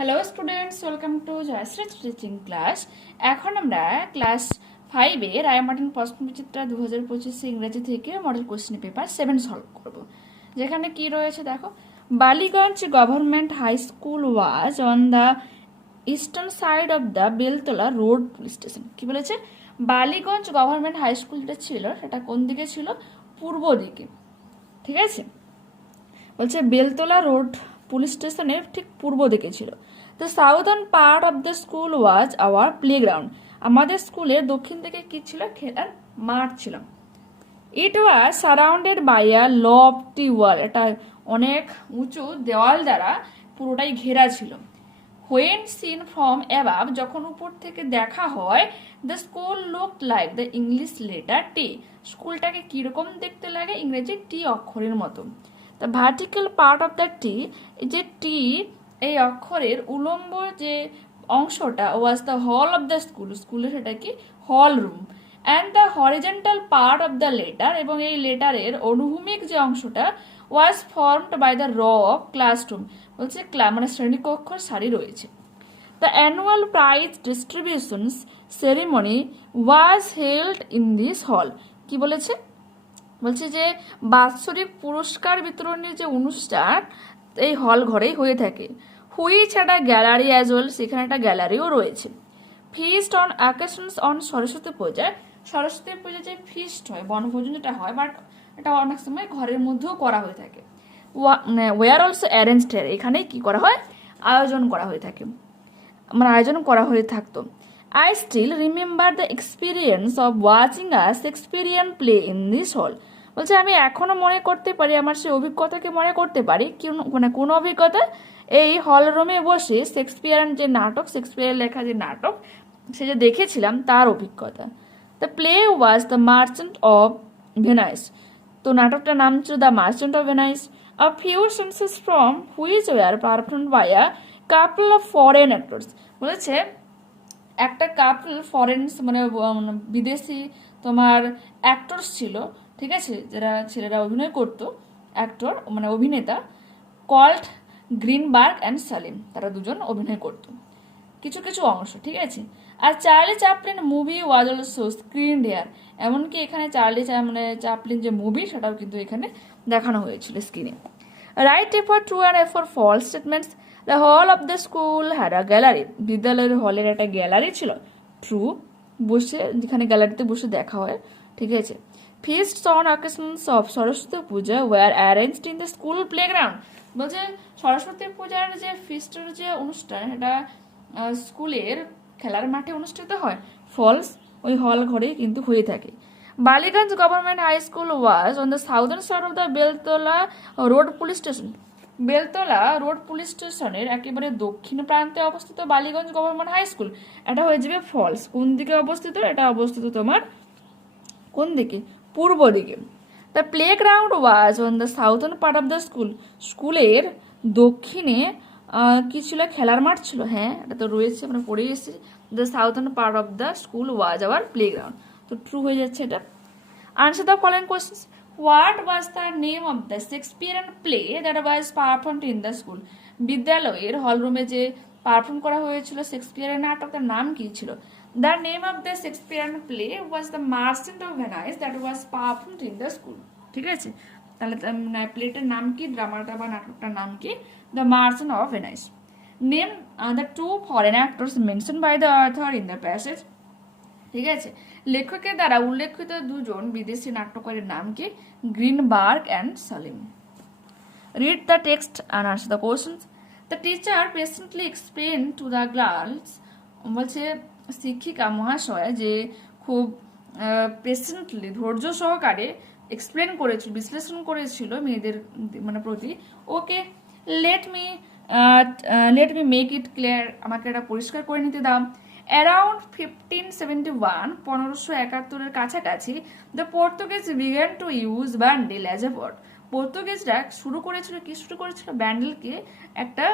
Hello students, welcome to Joyshree teaching class. এখন আমরা class 5-এ Ray Martin প্রশ্নবিচিত্রা 2025 ইংরেজি থেকে মডেল কোশ্চেন পেপার 7 সলভ করব। যেখানে কি রয়েছে দেখো, Ballygunge government high school was on the eastern side of the Beltala road police station. কি বলেছে? বালিগঞ্জ গভর্নমেন্ট হাই স্কুল যেটা ছিল সেটা কোন দিকে ছিল? পূর্ব দিকে। ঠিক আছে, বলছে বেলতলা রোড পুলিশ স্টেশনের ঠিক পূর্ব দিকে ছিল। The southern part of the school was our playground. আমাদের স্কুলের দক্ষিণ দিকে কি ছিল? খেলার মাঠ ছিল। ইট ওয়াজ সারাউন্ডেড বাই আ লফটি ওয়াল। এটা অনেক উঁচু দেওয়াল দ্বারা পুরোটাই ঘেরা ছিল। হোয়েন সিন ফ্রম অ্যাবাভ, যখন উপর থেকে দেখা হয়, the school looked like the English letter T. স্কুলটাকে কিরকম দেখতে লাগে? ইংরেজি টি অক্ষরের মতো। The vertical part of the T, যে টি এই অক্ষরের উলম্ব যে অংশটা, was the hall of the school. স্কুলের সেটা কি? Hall room. And the horizontal part of the letter, এবং এই লেটারের অনুভূমিক যে অংশটা, was formed by the row of classroom. বলছে মানে শ্রেণীকক্ষর সারি রয়েছে। The annual prize distributions ceremony was held in this হল। কি বলেছে? বলছে যে বাৎসরিক পুরস্কার বিতরণের যে অনুষ্ঠান এই হল ঘরেই হয়ে থাকে। হুইচ একটা গ্যালারি অ্যাজ ওয়েল, সেখানে একটা গ্যালারিও রয়েছে। Feast on occasions on Saraswati পূজায়, সরস্বতী পূজায় যে ফিস্ট হয়, বনভোজন যেটা হয়, বাট এটা অনেক সময় ঘরের মধ্যেও করা হয়ে থাকে। ওয়ার অলসো অ্যারেঞ্জড, এখানেই কি করা হয়? আয়োজন করা হয়ে থাকে, মানে আয়োজন করা হয়ে থাকতো। I still remember the experience of watching a Shakespearean play in this hall. বলছে আমি এখনো মনে করতে পারি, আমার সেই অভিজ্ঞতাকে মনে করতে পারি। মানে কোন অভিজ্ঞতা? এই হল রুমে বসে শেক্সপিয়ারের যে নাটক, শেক্সপিয়ারের লেখা যে নাটক, সে যে দেখেছিলাম তার অভিজ্ঞতা। The play was the merchant of Venice. তো নাটকটার নাম ছিল the merchant of Venice. A few sentences from which were performed by a couple of foreign actors. বলেছে একটা কাপল ফরেন্স মানে বিদেশি তোমার অ্যাক্টরস ছিল, ঠিক আছে, যারা ছেলেরা অভিনয় করতো, অ্যাক্টর মানে অভিনেতা, কল্ড গ্রিনবার্গ অ্যান্ড সালিম, তারা দুজন অভিনয় করতো কিছু কিছু অংশ, ঠিক আছে। আর Charlie Chaplin movie was also screen here. এমনকি এখানে চ্যাপলিন যে মুভি, সেটাও কিন্তু এখানে দেখানো হয়েছিল স্ক্রিনে। Write A for true and A for false statements. The hall of the school had a gallery. বিদ্যালয়ের হলের একটা গ্যালারি ছিল। ট্রু, বসে যেখানে গ্যালারিতে বসে দেখা হয়, ঠিক আছে। Feasts on occasions of Saraswati Puja were arranged in the school playground. বলছে সরস্বতী পূজার যে ফিস্টের যে অনুষ্ঠান, এটা স্কুলের খেলার মাঠে অনুষ্ঠিত হয়। ফলস, ওই হল ঘরেই কিন্তু হয়ে থাকে। Ballygunge government high school was on the southern side of the Beltala road police station. Beltala road police স্টেশনের একেবারে দক্ষিণ প্রান্তে অবস্থিত বালিগঞ্জ গভর্নমেন্ট হাই স্কুল। এটা হয়ে যাবে ফলস। কোন দিকে অবস্থিত? এটা অবস্থিত তোমার কোন দিকে? পূর্ব দিকে। The play ground was on the southern part of the school. স্কুলের দক্ষিণে কি ছিল? খেলার মাঠ ছিল। হ্যাঁ, এটা তো রয়েছে, আমরা পড়ে এসেছি। The southern part of the school was our play ground. তো ট্রু হয়ে যাচ্ছে এটা। Answer the following questions. What was the name of the Shakespearean play that was performed in the school. বিদ্যালয়ের হলরুমে যে পারফর্ম করা হয়েছিল শেক্সপিয়ারের নাটক, তার নাম কি ছিল? The name of the Shakespearean play was the merchant of Venice that was performed in the school. ঠিক আছে, তাহলে প্লেটার নাম কি? ড্রামাটা বা নাটকটার নাম কি? The merchant of Venice. Name the two foreign actors mention by the author in the passage. ঠিক আছে, লেখকের দ্বারা উল্লেখিত দুজন বিদেশি নাট্যকারের নাম কি? Greenberg and Salim. Read the text and answer the questions. The teacher patiently explain to the girls. বলছে শিক্ষিকা মহাশয় যে খুব পেশেন্টলি, ধৈর্য সহকারে এক্সপ্লেন করেছিল, বিশ্লেষণ করেছিল মেয়েদের মানে প্রতি। Okay, let me make it clear. আমাকে এটা পরিষ্কার করে নিতে দাও। অ্যারাউন্ড 1571, 1571 কাছাকাছি, the Portuguese began to use Bandel as a word. পর্তুগিজরা শুরু করেছিল কি? শুরু করেছিল ব্যান্ডেলকে একটা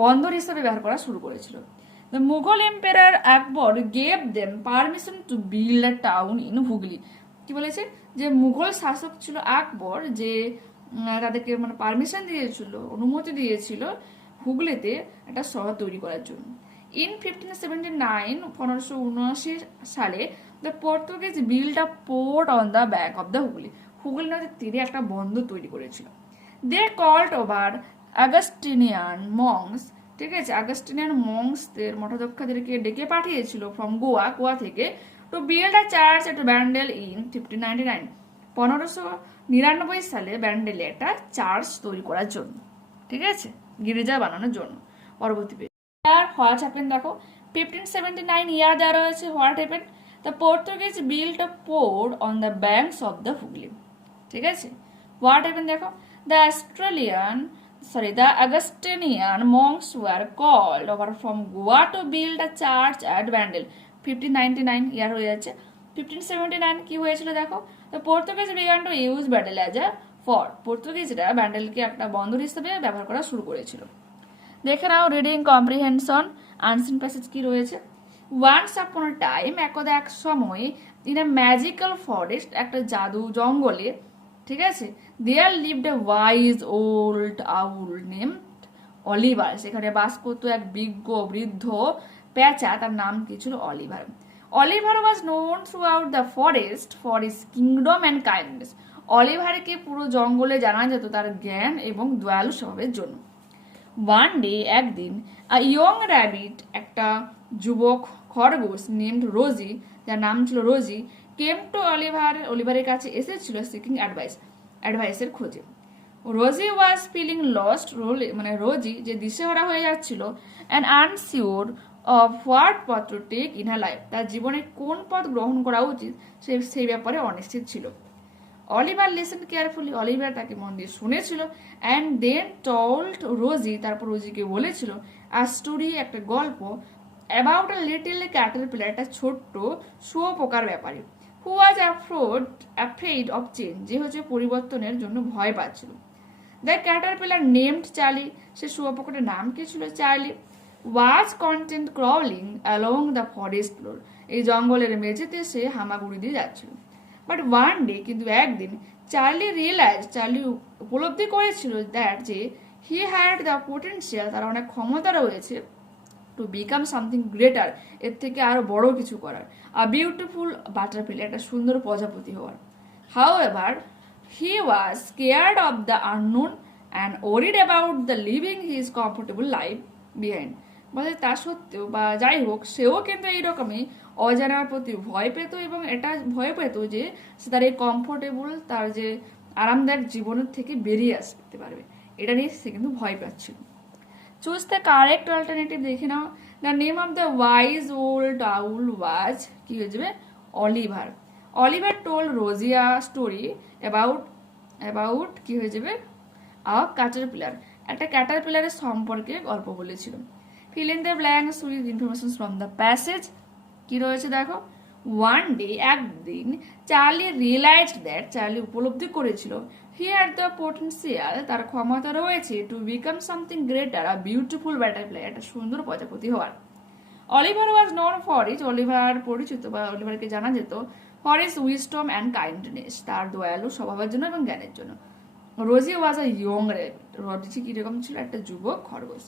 বন্দর হিসেবে ব্যবহার করা শুরু করেছিল। The Mughal empire Akbar gave them permission to build a town in Hooghly. কি বলেছে? যে মুঘল শাসক ছিল আকবর, যে তাদেরকে মানে পারমিশন দিয়েছিল, অনুমতি দিয়েছিল হুগলিতে একটা শহর তৈরি করার জন্য। ইন 1579 সালে the Portuguese build a port on the bank of the Hooghly. Hooghly নদীর তীরে একটা বন্দর তৈরি করেছিল। দে কল্ড ওভার আগাস্টিনিয়ান মংস, ঠিক আছে, আগাস্টিনিয়ান মংসদের মঠাধ্যক্ষদেরকে ডেকে পাঠিয়েছিল ফ্রম গোয়া থেকে to build a church at Bandel in 1599। 1599 সালে ব্যান্ডেলে একটা চার্চ তৈরি করার জন্য, ঠিক আছে, গির্জা বানানোর জন্য। পরবর্তী পেজ আর হোয়াট হ্যাপেন দেখো 1579 ইয়ার দেওয়া রয়েছে। What happen, the Portuguese build a port on the banks of the Hooghly, ঠিক আছে। হোয়াট হ্যাপেন দেখো, the the Augustinian monks were called over from Goa to build a church at Bandel। 1599 ইয়ার হয়ে যাচ্ছে। 1579 কি হয়েছিল দেখো, the Portuguese began to use Bandel as a fort। পর্তুগিজরা ব্যান্ডেলকে একটা বন্দর হিসেবে ব্যবহার করা শুরু করেছিল। দেখে নাও রিডিং কম্প্রিহেনশন। আনসিন প্যাসেজ কি রয়েছে, ওয়ান্স আপন আ টাইম, একদা এক সময়, ইন আ ম্যাজিক্যাল ফরেস্ট, একটা জাদু জঙ্গলে, ঠিক আছে, there lived a wise old owl named Oliver. সেখানে বাস করতো এক বিজ্ঞ বৃদ্ধ পেঁচা, তার নাম কি ছিল, Oliver. Oliver was known throughout the forest for his kingdom and kindness. অলিভারকে পুরো জঙ্গলে জানা যেত তার জ্ঞান এবং দয়ালু স্বভাবের জন্য। ওয়ান ডে, একদিন, আ ইয়ং র্যাবিট, একটা যুবক খরগোশ, নেমড রোজি, যার নাম ছিল রোজি, কেম টু অলিভারের কাছে এসেছিল সিকিং অ্যাডভাইসের খোঁজে। রোজি ওয়াজ ফিলিং লস্ট, মানে রোজি যে দিশেহারা হয়ে যাচ্ছিল, অ্যান্ড আনসিওর অফ হোয়াট পথ to take in her life, তার জীবনে কোন পথ গ্রহণ করা উচিত সেই ব্যাপারে অনিশ্চিত ছিল। অলিভার লিসেন কেয়ারফুলি, অলিভার তাকে মন দিয়ে শুনেছিল, অ্যান্ড দেন টল্ড রোজি, তারপর রোজিকে বলেছিল আ স্টোরি, একটা গল্প, অ্যাবাউট আ লিটল ক্যাটারপিলার, একটা ছোট্ট শুয়োপোকার ব্যাপারে, হু ওয়াজ অ্যাফ্রেড অফ চেঞ্জ, যে হচ্ছে পরিবর্তনের জন্য ভয় পাচ্ছিল। দ্য ক্যাটারপিলার নেমড চার্লি, সে শুয়োপোকাটার নাম কি ছিল, Charlie, was content crawling along the forest floor, এই জঙ্গলের মেঝেতে সে হামাগুড়ি দিয়ে যাচ্ছিল। বাট ওয়ান ডে, কিন্তু একদিন, চার্লি উপলব্ধি করেছিল দ্যাট, যে হি হ্যাড দ্য পোটেন্সিয়াল, তার অনেক ক্ষমতা রয়েছে, টু বিকাম সামথিং গ্রেটার, এর থেকে আরো বড় কিছু করার, আ বিউটিফুল বাটারফ্লাই, একটা সুন্দর প্রজাপতি হওয়ার। How ever he was scared of the unknown and worried about the living his comfortable life behind. বলে তা সত্ত্বেও বা যাই হোক, সেও কিন্তু এইরকমই অজানার প্রতি ভয় পেত, এবং এটা ভয় পেত যে সে তার এই কমফোর্টেবল, তার যে আরামদায়ক জীবনের থেকে বেরিয়ে আসতে পারবে, এটা নিয়ে সে কিন্তু ভয় পাচ্ছিল। চুজ দ্য কারেক্ট অল্টারনেটিভ, দেখে নাও। The name of the wise old owl was, কি হয়ে যাবে, Oliver. Oliver told Rosia story about কি হয়ে যাবে, আ ক্যাটারপিলার, একটা ক্যাটারপিলারের সম্পর্কে গল্প বলেছিল। Fill in the blanks with information from the passage, কি রয়েছে দেখো। ওয়ান ডে, একদিন, চার্লি রিয়েলাইজড দ্যাট, চার্লি উপলব্ধি করেছিল, হি হ্যাড দ্য পোটেন্সিয়াল, তার ক্ষমতা রয়েছে, to become something greater, a beautiful butterfly, একটা সুন্দর প্রজাপতি হওয়ার। Oliver was known for it, Oliver পরিচিত বা অলিভারকে জানা যেত for is wisdom and kindness, তার দয়ালু স্বভাবের জন্য এবং জ্ঞানের জন্য। রোজি ওয়াজ আ ইয়ং র্যাবিট, রোজি কিরকম ছিল, একটা যুবক খরগোশ।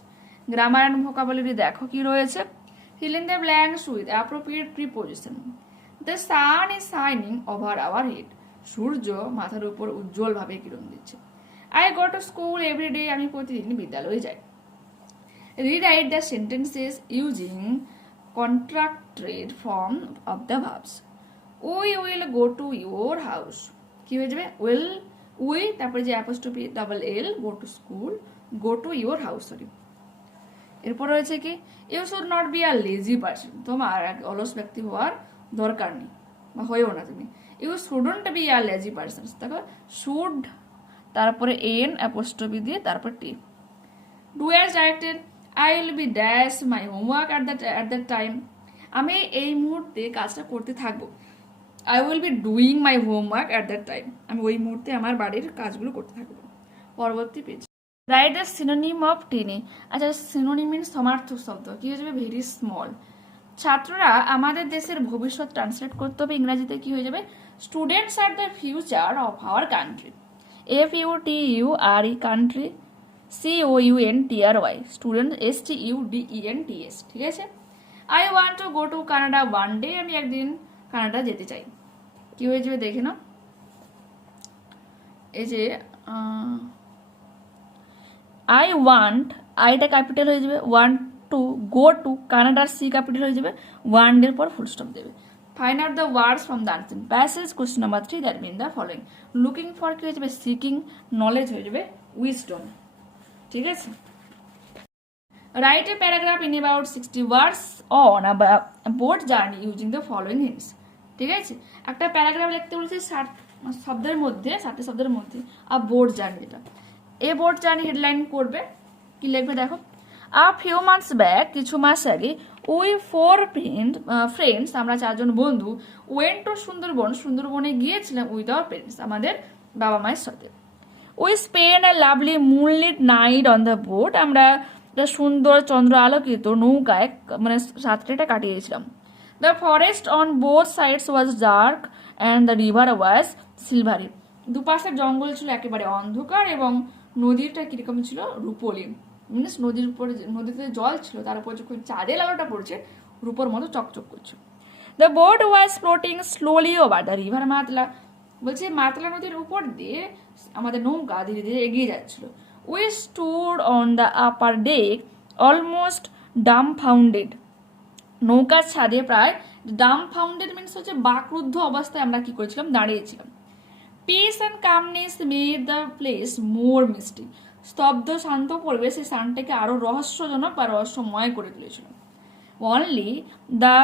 গ্রামার অ্যান্ড ভোকাবুলারি দেখো কি রয়েছে। Fill in the blanks with appropriate preposition. The sun is shining over our head. সূর্য মাথার উপর উজ্জ্বল ভাবে কিরণ দিচ্ছে। I go to school every day, আমি প্রতিদিন বিদ্যালয়ে যাই। Rewrite the sentences using contracted form of the verbs. We will go to your house, কি হয়ে যাবে, we, তারপরে যে apostrophe double l, go to school, go to your house, sorry. এরপর রয়েছে কি, you should not be a lazy person, তোমার এক অলস ব্যক্তি হওয়ার দরকার নেই বা হয়েও না তুমি। You shouldn't be a lazy person, দেখো শুড, তারপরে এন অ্যাপোস্ট্রফি দিয়ে তারপর t. Do as directed, I will be dash my homework at that time, আমি এই মুহূর্তে কাজটা করতে থাকবো। I will be doing my homework at that time, আমি ওই মুহূর্তে আমার বাড়ির কাজগুলো করতে থাকবো। পরবর্তী page, write the synonym of tiny. আচ্ছা, সিনোনিম মিনস সমার্থক শব্দ, কি হয়ে যাবে, ভেরি স্মল। ছাত্ররা আমাদের দেশের ভবিষ্যৎ ট্রান্সলেট করতে হবে ইংরেজিতে, কি হয়ে যাবে, students are the future of our country. FUTURE country, COUNTRY, student STUDENTS, ঠিক আছে। I want to go to Canada one day, আমি একদিন কানাডা যেতে চাই। কি হয়ে যাবে দেখে নাও, এই যে আই ওয়ান্ট, আইটা ক্যাপিটাল হয়ে যাবে, ওয়ান্ট টু গো টু কানাডার সি ক্যাপিটাল হয়ে যাবে, ওয়ান ডের পর ফুল স্টপ দেবে। Find out the words from the unseen passage, question number 3 that mean the following. Looking for কি হয়ে যাবে, সিকিং, নলেজ হয়ে যাবে উইজডম, ঠিক আছে। Write a paragraph in about 60 words on a boat journey using the following hints, ঠিক আছে। একটা প্যারাগ্রাফ লিখতে বলেছে 60 শব্দের মধ্যে, 60 শব্দের মধ্যে আ বোট জার্নি, এটা এ বোট জার্নি হেডলাইন করবে, কি লিখবে দেখো। আ ফিউ মান্থস ব্যাক, কিছু মাস আগে, উই 4 ফ্রেন্ডস, আমরা 4 জন বন্ধু, ওয়েন্ট টু সুন্দরবন, সুন্দরবনে গিয়েছিলাম উইথ আওয়ার পেরেন্টস, আমাদের বাবা মায়ের সাথে। We spend a lovely moonlit night on the boat, আমরা একটা সুন্দর চন্দ্র আলোকিত নৌকায় মানে রাত্রিটা কাটিয়েছিলাম। The forest on both sides was dark and the river was silvery, দুপাশের জঙ্গল ছিল একেবারে অন্ধকার এবং নদীটা কিরকম ছিল, রূপোলি, মিনস নদীর উপরে, নদীতে জল ছিল তার উপর যখন চাঁদের আলোটা পড়ছে রূপোর মতো চকচক করছে। The boat was floating slowly over the river Matla, বলছে মাতলা নদীর উপর দিয়ে আমাদের নৌকা ধীরে ধীরে এগিয়ে যাচ্ছিল। We stood on the upper deck almost dumbfounded, নৌকার ছাদে প্রায়, ডাম্বফাউন্ডেড মিনস হচ্ছে বাকরুদ্ধ অবস্থায় আমরা কি করেছিলাম, দাঁড়িয়েছিলাম। Peace and calmness made the place more misty, স্তব্ধ শান্ত পরিবেশ এই স্থানটাকে আরো রহস্যজনক বা রহস্যময় করে তুলেছিল। Only the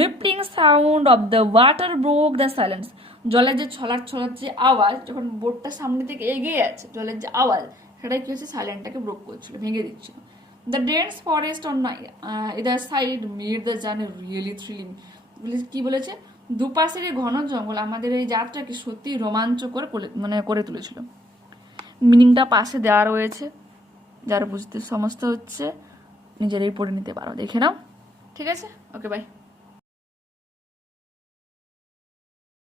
rippling sound of the water broke the silence, জলের যে ছলার ছলার যে আওয়াজ, যখন বোটটা সামনে থেকে এগিয়ে যাচ্ছে জলের যে আওয়াজ, সেটাই কি হচ্ছে, সাইলেন্টটাকে ব্রোক করছিল, ভেঙে দিচ্ছিল। The dense forest on either side made the journey really thrilling, কি বলেছে, দুপাশের এই ঘন জঙ্গল আমাদের এই যাত্রাকে সত্যি রোমাঞ্চকর মানে করে তুলেছিল। মিনিংটা পাশে দেওয়া রয়েছে, যার বুঝতে সমস্যা হচ্ছে নিজেরাই পড়ে নিতে পারো, দেখে নাও, ঠিক আছে। ওকে, বাই।